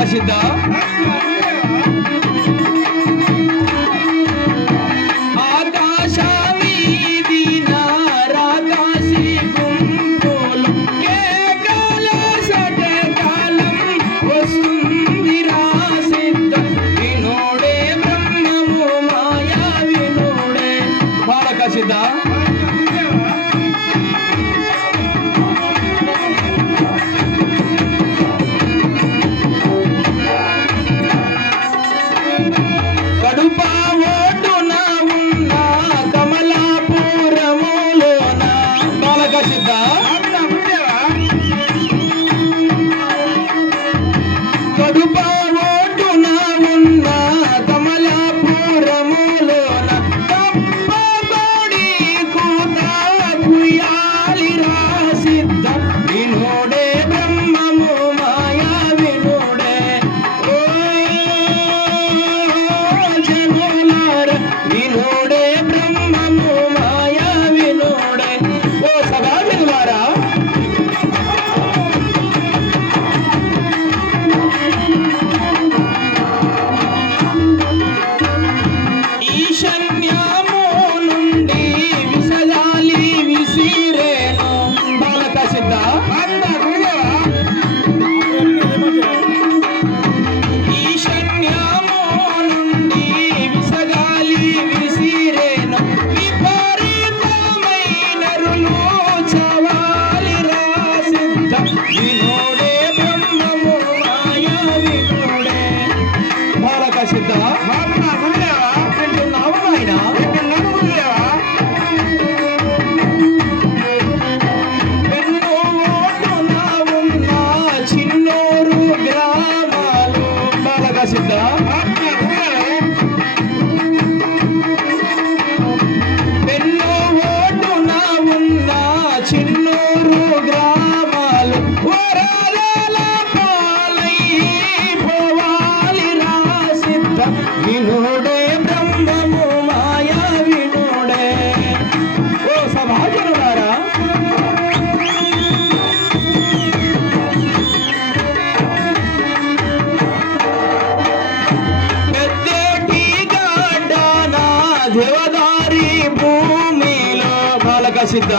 బాలకసిద్ధ దేవదారి భూమిలో బాలకసిద్ధ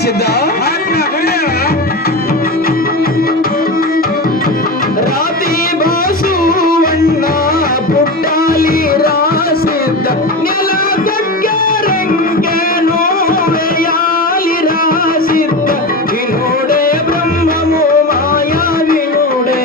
సిద్ధ రాతి బాసు అన్న పుట్టాలి రాసిద్ద నెల దగ్గరంగను వేయాలి రాసిద్ద వినుడే బ్రహ్మము మాయా వినుడే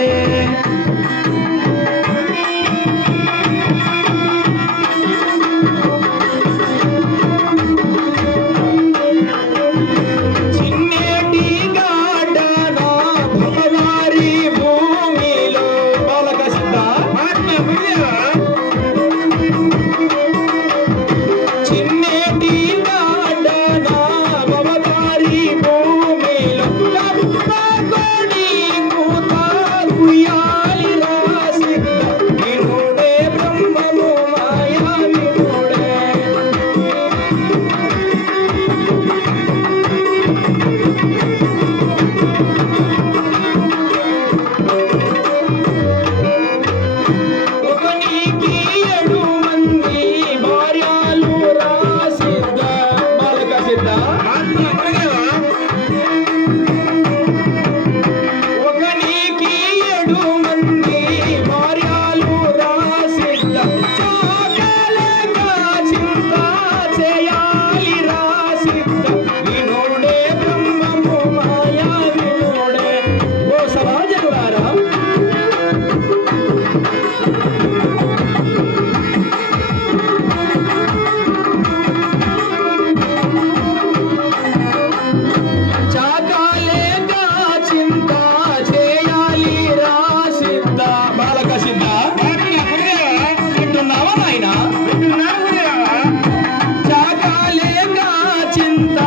Niki నాయనా వింటున్నాను గురుదేవా. చాకాలేక చింత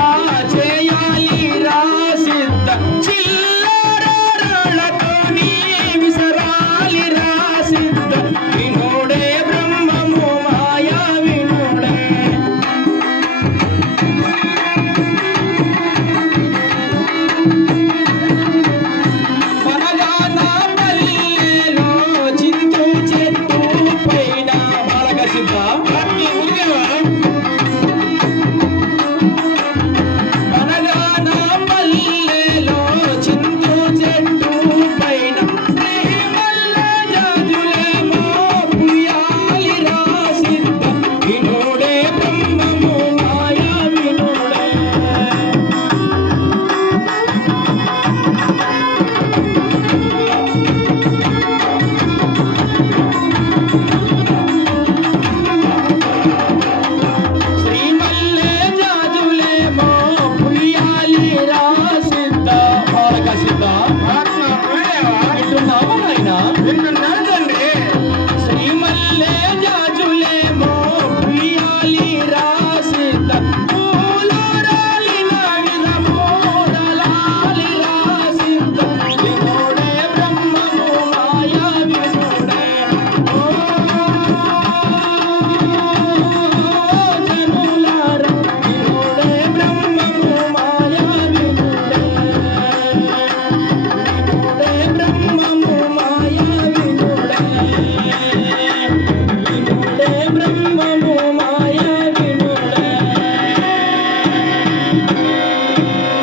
చేయాలి రాసిద్ద చిల్లరలతోని విసరాలి రాసిద్ద వినుడే బ్రహ్మము మాయా వినుడే పనగాన పల్లెలో చింతు చెట్టు పైన బాలక సిద్ధ గురుదేవా. పనగాన పల్లెలో చింతు చెట్టు పైన శ్రీమల్ల జాజులేమో పుయ్యాలి రాసిద్ద వినుడే బ్రహ్మము మాయా వినుడే శ్రీమల్లె జాజులేమో పుయ్యాలి రాసిద్ద బాలక సిద్ధ ఆత్మ గురుదేవా. వింటున్నావా నాయనా వింటున్నాను తండ్రి. శ్రీమల్లె జాజులేమో పుయ్యాలి రాసిద్ద పూలు రాలిన విధమూరలాలి రాసిద్ద వినుడే బ్రహ్మము మాయా వినుడే ఓ జనులార వినుడే బ్రహ్మము మాయా వినుడే వినుడే బ్రహ్మము మాయా వినుడే వినుడే బ్రహ్మము